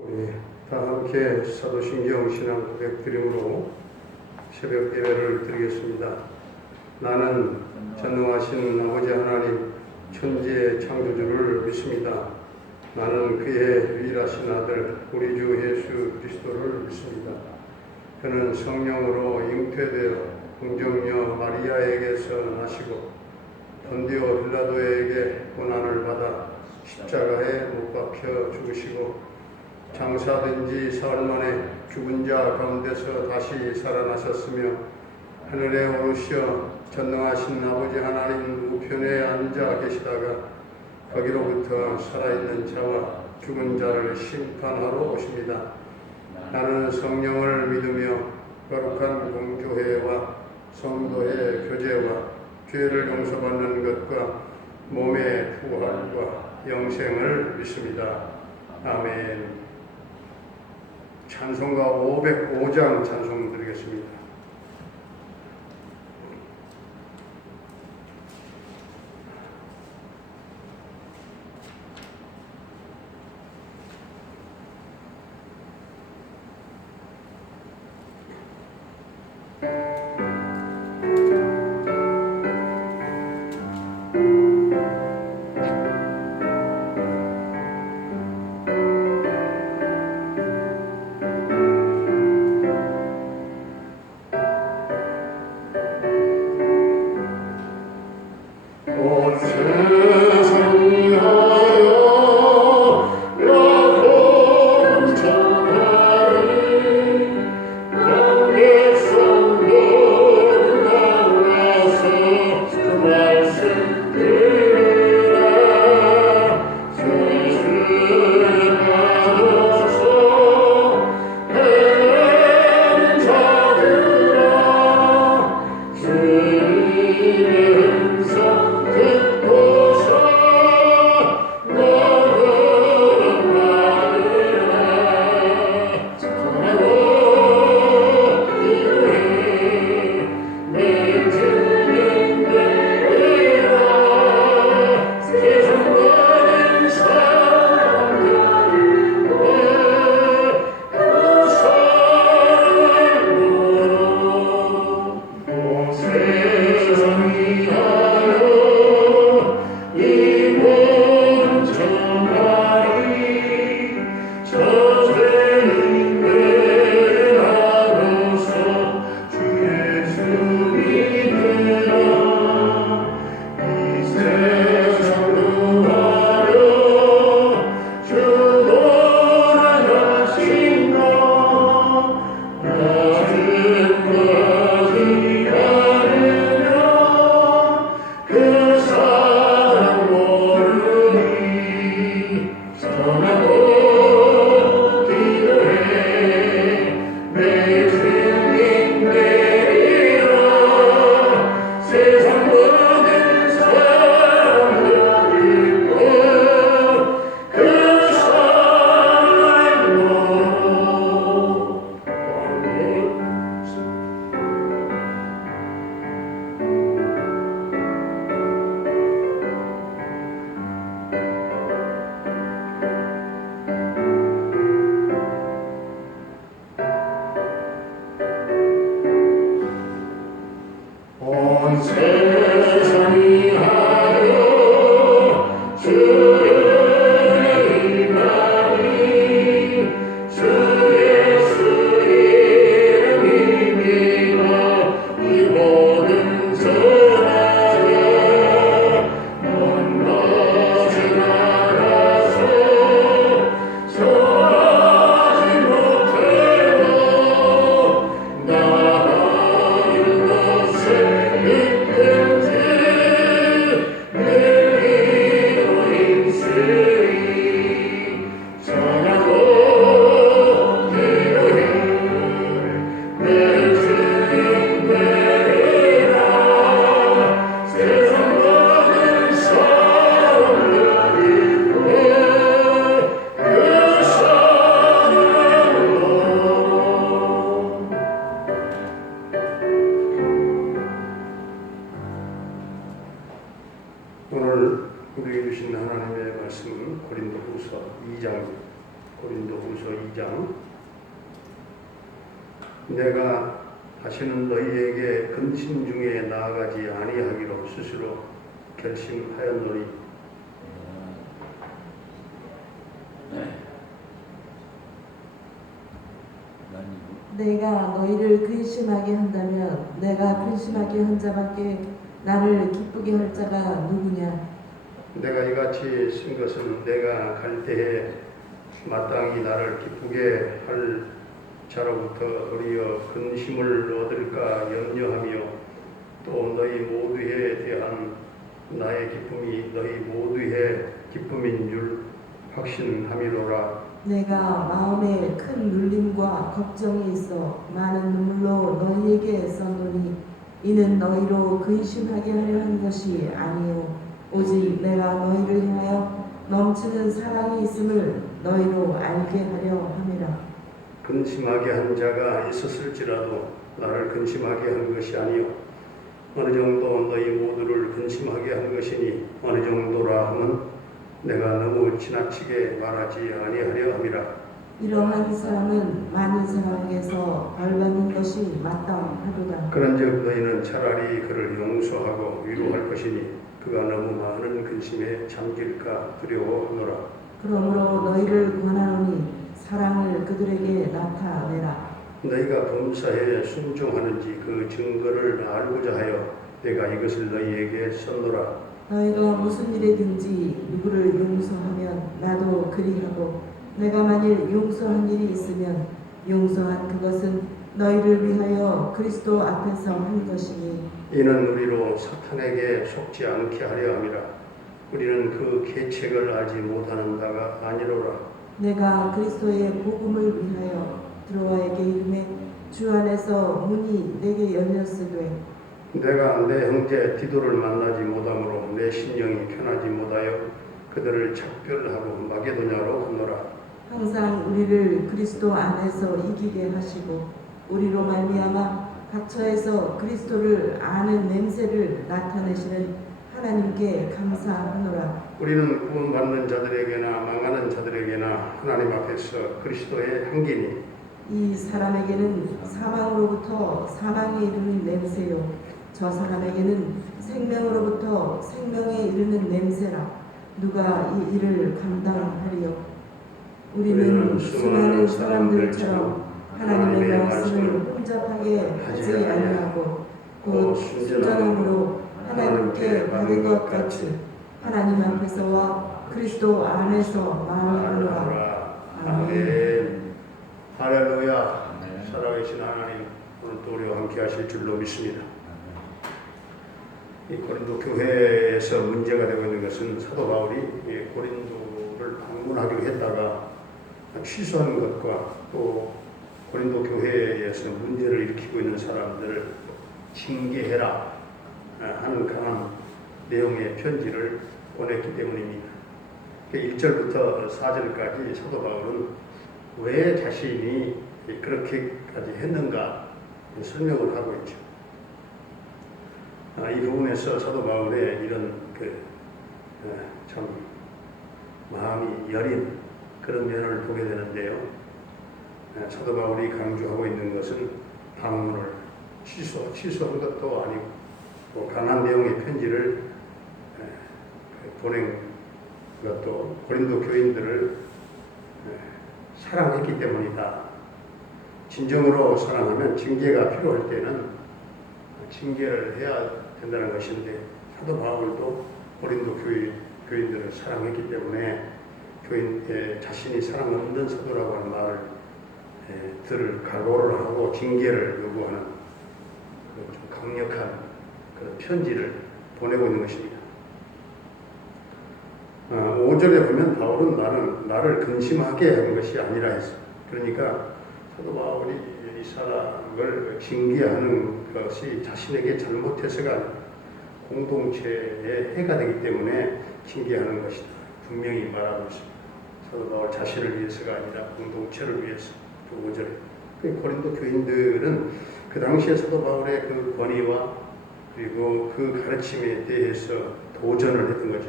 우리 다 함께 사도신경 신앙 고백 드림으로 새벽 예배를 드리겠습니다. 나는 전능하신 아버지 하나님 천지의 창조주를 믿습니다. 나는 그의 유일하신 아들 우리 주 예수 그리스도를 믿습니다. 그는 성령으로 잉태되어 공정녀 마리아에게서 나시고 본디오 빌라도에게 고난을 받아 십자가에 못 박혀 죽으시고 장사된 지 사흘 만에 죽은 자 가운데서 다시 살아나셨으며 하늘에 오르시어 전능하신 아버지 하나님 우편에 앉아 계시다가 거기로부터 살아있는 자와 죽은 자를 심판하러 오십니다. 나는 성령을 믿으며 거룩한 공교회와 성도의 교제와 죄를 용서받는 것과 몸의 부활과 영생을 믿습니다. 아멘. 찬송가 505장 찬송 드리겠습니다. 후서 2장. 내가 다시는 너희에게 근심 중에 나아가지 아니하기로 스스로 결심하였노니. 내가 너희를 근심하게 한다면 내가 근심하게 한 자밖에 나를 기쁘게 할 자가 누구냐? 내가 이같이 쓴 것은 내가 갈 때에 마땅히 나를 기쁘게 할 자로부터 도리어 근심을 얻을까 염려하며 또 너희 모두에 대한 나의 기쁨이 너희 모두의 기쁨인 줄 확신함이로라. 내가 마음에 큰 눌림과 걱정이 있어 많은 눈물로 너희에게 썼노니 이는 너희로 근심하게 하려 한 것이 아니요 오직 내가 너희를 향하여 넘치는 사랑이 있음을 너희로 알게 하려 함이라. 근심하게 한 자가 있었을지라도 나를 근심하게 한 것이 아니요 어느 정도 너희 모두를 근심하게 한 것이니 어느 정도라 하면 내가 너무 지나치게 말하지 아니하려 함이라. 이러한 사람은 많은 사람에게서 벌받는 것이 마땅하도다. 그런즉 너희는 차라리 그를 용서하고 위로할 것이니 그가 너무 많은 근심에 잠길까 두려워하노라. 그러므로 너희를 권하노니 사랑을 그들에게 나타내라. 너희가 범사에 순종하는지 그 증거를 알고자 하여 내가 이것을 너희에게 썼노라. 너희가 무슨 일이든지 누구를 용서하면 나도 그리하고 내가 만일 용서한 일이 있으면 용서한 그것은 너희를 위하여 그리스도 앞에서 한 것이니 이는 우리로 사탄에게 속지 않게 하려 함이라. 우리는 그 계책을 알지 못하는 바가 아니로라. 내가 그리스도의 복음을 위하여 드로아에게 이름에 주 안에서 문이 내게 열렸으되 내가 내 형제 디도를 만나지 못함으로 내 심령이 편하지 못하여 그들을 작별하고 마게도냐로 건너라. 항상 우리를 그리스도 안에서 이기게 하시고 우리로 말미암아 각처에서 그리스도를 아는 냄새를 나타내시는 하나님께 감사하노라. 우리는 구원받는 자들에게나 망하는 자들에게나 하나님 앞에서 그리스도의 향기니 이 사람에게는 사망으로부터 사망에 이르는 냄새요 저 사람에게는 생명으로부터 생명에 이르는 냄새라. 누가 이 일을 감당하리요? 우리는 수많은 사람들처럼 하나님의 말씀을 혼잡하게 하지 아니하고 곧 순전함으로 하나님께 받은 것 같이 하나님 앞에서와 그리스도 안에서 말하노라. 아멘. 할렐루야. 살아계신 하나님, 오늘도 우리와 함께 하실 줄로 믿습니다. 이 고린도 교회에서 문제가 되고 있는 것은 사도 바울이 고린도를 방문하기로 했다가 취소한 것과 또 고린도 교회에서 문제를 일으키고 있는 사람들을 징계해라 하는 강한 내용의 편지를 보냈기 때문입니다. 1절부터 4절까지 사도 바울은 왜 자신이 그렇게까지 했는가 설명을 하고 있죠. 이 부분에서 사도 바울의 이런 참 마음이 여린 그런 면을 보게 되는데요. 사도 바울이 강조하고 있는 것은 방문을 취소한 것도 아니고 또 강한 내용의 편지를 보낸 것도 고린도 교인들을 사랑했기 때문이다. 진정으로 사랑하면 징계가 필요할 때는 징계를 해야 된다는 것인데 사도 바울도 고린도 교인들을 사랑했기 때문에 자신이 사랑 없는 사도라고 하는 말을 들을 각오를 하고 징계를 요구하는 좀 강력한 그런 편지를 보내고 있는 것입니다. 5절에 보면 바울은 나를 근심하게 한 것이 아니라 했어. 그러니까 사도 바울이 이 사람을 징계하는 것이 자신에게 잘못해서가 공동체에 해가 되기 때문에 징계하는 것이다. 분명히 말하고 있습니다. 사도 바울 자신을 위해서가 아니라 공동체를 위해서. 5절. 고린도 교인들은 그 당시에 사도 바울의 그 권위와 그리고 그 가르침에 대해서 도전을 했던 거죠.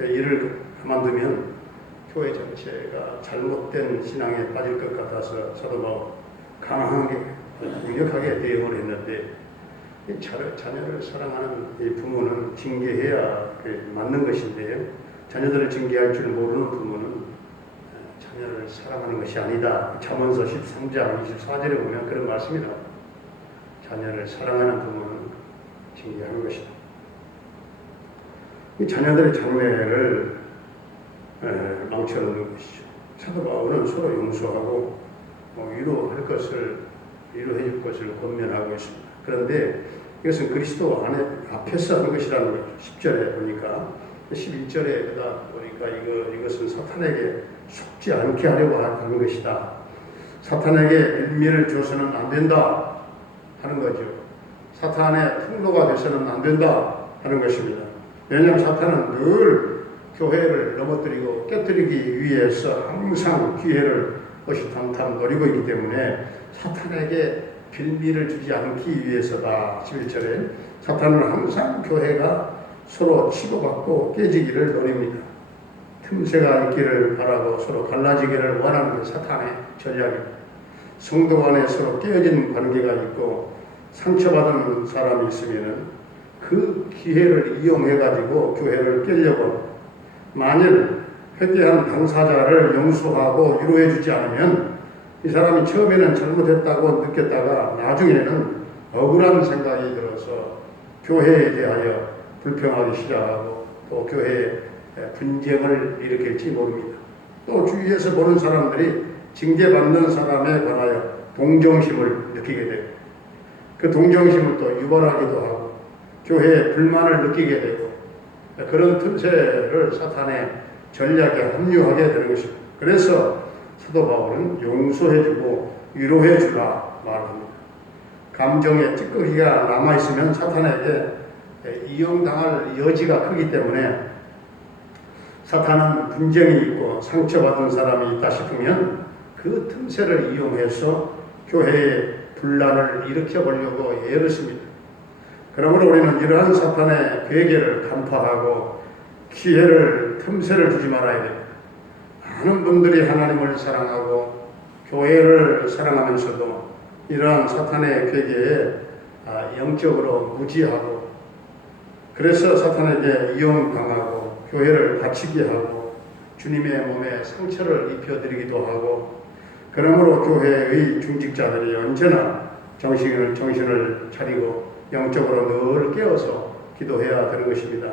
이를 가만두면 교회 전체가 잘못된 신앙에 빠질 것 같아서 사도 바울 강하게 강력하게 대응을 했는데 이 자녀를 사랑하는 이 부모는 징계해야 맞는 것인데요. 자녀들을 징계할 줄 모르는 부모는 자녀를 사랑하는 것이 아니다. 잠언서 13장 24절에 보면 그런 말씀이 나옵니다. 자녀를 사랑하는 부모는 징계하는 것이다. 이 자녀들의 장래를 망쳐놓는 것이죠. 사도 바울은 서로 용서하고 위로해 줄 것을 권면하고 있습니다. 그런데 이것은 그리스도 앞에서 하는 것이라는 거죠. 10절에 보니까 11절에 보니까 이것은 사탄에게 속지 않게 하려고 하는 것이다. 사탄에게 빌미를 줘서는 안 된다 하는 거죠. 사탄의 통로가 돼서는 안 된다 하는 것입니다. 왜냐하면 사탄은 늘 교회를 넘어뜨리고 깨뜨리기 위해서 항상 기회를 어시탐탐 노리고 있기 때문에 사탄에게 빌미를 주지 않기 위해서다. 11절에 사탄은 항상 교회가 서로 치고받고 깨지기를 노립니다. 틈새가 있기를 바라고 서로 갈라지기를 원하는 게 사탄의 전략입니다. 성도 간에 서로 깨어진 관계가 있고 상처받은 사람이 있으면 그 기회를 이용해가지고 교회를 깨려고 만일 회개한 당사자를 용서하고 위로해주지 않으면 이 사람이 처음에는 잘못했다고 느꼈다가 나중에는 억울한 생각이 들어서 교회에 대하여 불평하기 시작하고 또 교회에 분쟁을 일으킬지 모릅니다. 또 주위에서 보는 사람들이 징계받는 사람에 관하여 동정심을 느끼게 되고 그 동정심을 또 유발하기도 하고 교회에 불만을 느끼게 되고 그런 틈새를 사탄의 전략에 합류하게 되는 것입니다. 그래서 사도 바울은 용서해주고 위로해주라 말합니다. 감정의 찌꺼기가 남아있으면 사탄에게 이용당할 여지가 크기 때문에 사탄은 분쟁이 있고 상처받은 사람이 있다 싶으면 그 틈새를 이용해서 교회에 분란을 일으켜보려고 애를 씁니다. 그러므로 우리는 이러한 사탄의 괴계를 간파하고 기회를 틈새를 주지 말아야 됩니다. 많은 분들이 하나님을 사랑하고 교회를 사랑하면서도 이러한 사탄의 괴계에 영적으로 무지하고 그래서 사탄에게 이용당하고 교회를 다치게 하고 주님의 몸에 상처를 입혀드리기도 하고 그러므로 교회의 중직자들이 언제나 정신을 차리고 영적으로 늘 깨어서 기도해야 되는 것입니다.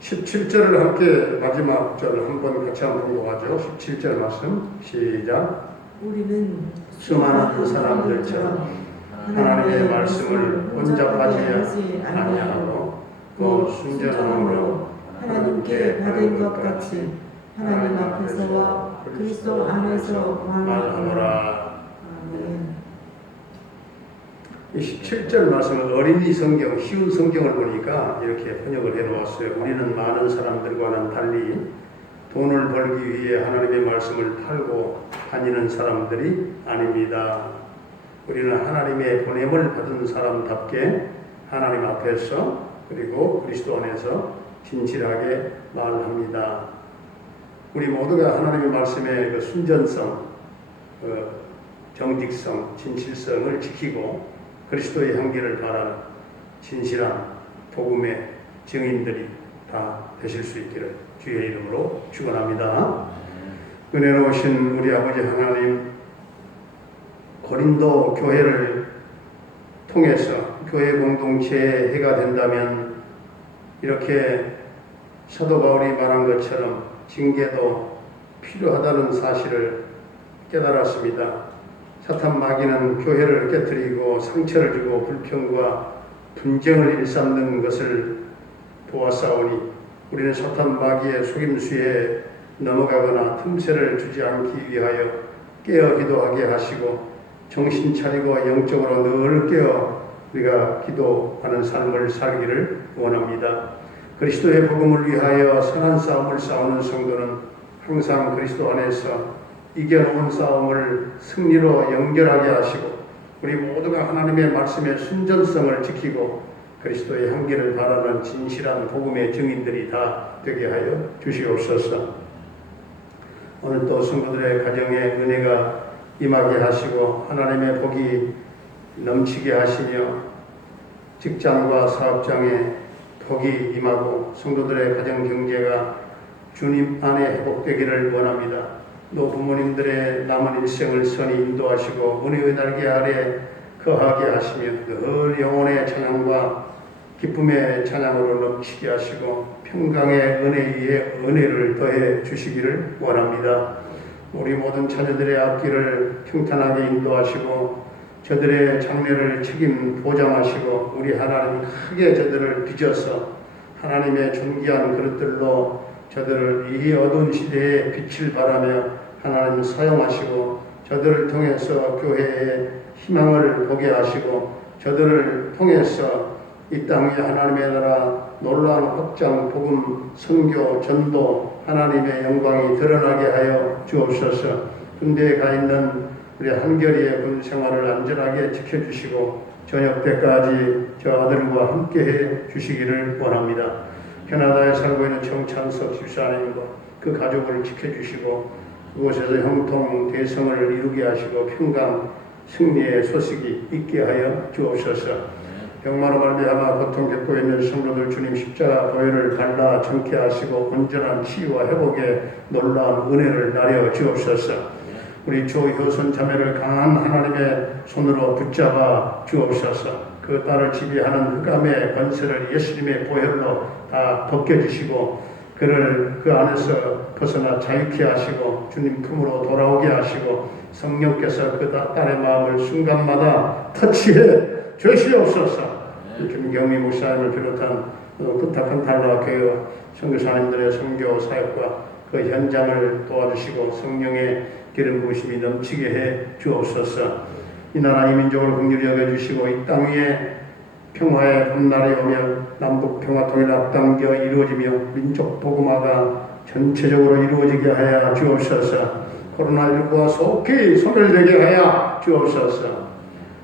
17절을 함께 마지막 절을 한번 같이 한번 공독하죠. 17절 말씀 시작. 우리는 수많은 사람들처럼 하나님의 말씀을 혼잡하지 아니하고 또 순전함으로 하나님께 받은 것 같이 하나님 앞에서와 그리스도 안에서 말하노라. 아멘. 이 17절 말씀은 어린이 성경, 쉬운 성경을 보니까 이렇게 번역을 해놓았어요. 우리는 많은 사람들과는 달리 돈을 벌기 위해 하나님의 말씀을 팔고 다니는 사람들이 아닙니다. 우리는 하나님의 보냄을 받은 사람답게 하나님 앞에서 그리고 그리스도 안에서 진실하게 말합니다. 우리 모두가 하나님의 말씀의 그 순전성, 정직성, 진실성을 지키고 그리스도의 향기를 바라는 진실한 복음의 증인들이 다 되실 수 있기를 주의 이름으로 축원합니다. 은혜로우신 우리 아버지 하나님, 고린도 교회를 통해서 교회 공동체의 해가 된다면 이렇게 사도 바울이 말한 것처럼 징계도 필요하다는 사실을 깨달았습니다. 사탄 마귀는 교회를 깨뜨리고 상처를 주고 불평과 분쟁을 일삼는 것을 보았사오니 우리는 사탄 마귀의 속임수에 넘어가거나 틈새를 주지 않기 위하여 깨어 기도하게 하시고 정신 차리고 영적으로 늘 깨어 우리가 기도하는 삶을 살기를 원합니다. 그리스도의 복음을 위하여 선한 싸움을 싸우는 성도는 항상 그리스도 안에서 이겨놓은 싸움을 승리로 연결하게 하시고 우리 모두가 하나님의 말씀의 순전성을 지키고 그리스도의 향기를 바라는 진실한 복음의 증인들이 다 되게 하여 주시옵소서. 오늘 또 성도들의 가정에 은혜가 임하게 하시고 하나님의 복이 넘치게 하시며 직장과 사업장에 복이 임하고 성도들의 가정 경제가 주님 안에 회복되기를 원합니다. 또 부모님들의 남은 일생을 선히 인도하시고 은혜의 날개 아래 거하게 하시며 늘 영혼의 찬양과 기쁨의 찬양으로 넘치게 하시고 평강의 은혜 위에 은혜를 더해 주시기를 원합니다. 우리 모든 자녀들의 앞길을 평탄하게 인도하시고 저들의 장래를 책임 보장하시고 우리 하나님 크게 저들을 빚어서 하나님의 존귀한 그릇들로 저들을 이 어두운 시대에 빛을 발하며 하나님 사용하시고 저들을 통해서 교회의 희망을 보게 하시고 저들을 통해서 이 땅 위에 하나님의 나라 놀라운 확장, 복음, 선교, 전도 하나님의 영광이 드러나게 하여 주옵소서. 군대에 가 있는 우리 한결이의 군 생활을 안전하게 지켜주시고 저녁 때까지 저 아들과 함께해 주시기를 원합니다. 캐나다에 살고 있는 정찬석 집사님과 그 가족을 지켜주시고 그곳에서 형통 대성을 이루게 하시고 평강 승리의 소식이 있게 하여 주옵소서. 병마로 말미암아 고통 겪고 있는 성도들 주님 십자가 보혈을 발라 정케 하시고 온전한 치유와 회복에 놀라운 은혜를 나려 주옵소서. 우리 조효선 자매를 강한 하나님의 손으로 붙잡아 주옵소서. 그 딸을 지배하는 흑암의 권세를 예수님의 보혈로 다 벗겨주시고 그를 그 안에서 벗어나 자유케 하시고 주님 품으로 돌아오게 하시고 성령께서 그 딸의 마음을 순간마다 터치해 주시옵소서. 김경미 목사님을 비롯한 부탁한 달라 교회 선교사님들의 선교 사역과 그 현장을 도와주시고 성령의 기름 부으심이 넘치게 해 주옵소서. 이 나라 이 민족을 긍휼히 여겨주시고 이 땅 위에 평화의 봄날이 오며 남북 평화 통일 앞당겨 이루어지며 민족 복음화가 전체적으로 이루어지게 하여 주옵소서. 코로나19와 속히 손을 대게 하여 주옵소서.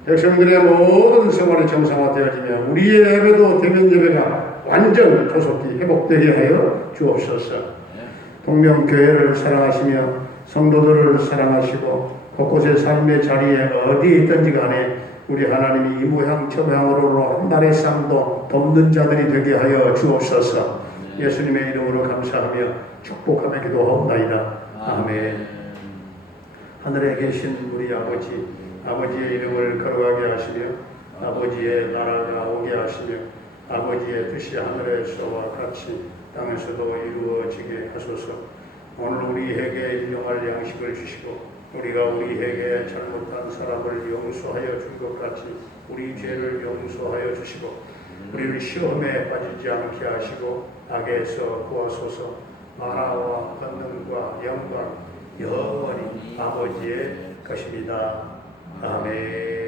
백성들의 모든 생활이 정상화되어지며 우리의 예배도 대면 예배가 완전 조속히 회복되게 하여 주옵소서. 동명교회를 사랑하시며 성도들을 사랑하시고 곳곳의 삶의 자리에 어디에 있든지 간에 우리 하나님이 이 모양 저 모양으로 한 날의 쌈도 돕는 자들이 되게 하여 주옵소서. 예수님의 이름으로 감사하며 축복하며 기도하옵나이다. 아멘. 하늘에 계신 우리 아버지의 이름을 거룩하게 하시며 아버지의 나라가 오게 하시며 아버지의 뜻이 하늘에서와 같이 땅에서도 이루어지게 하소서. 오늘 우리에게 일용할 양식을 주시고 우리가 우리에게 잘못한 사람을 용서하여 준 것 같이 우리 죄를 용서하여 주시고 우리를 시험에 빠지지 않게 하시고 악에서 구하소서. 나라와 권능과 영광 영원히 아버지의 것입니다. 아멘.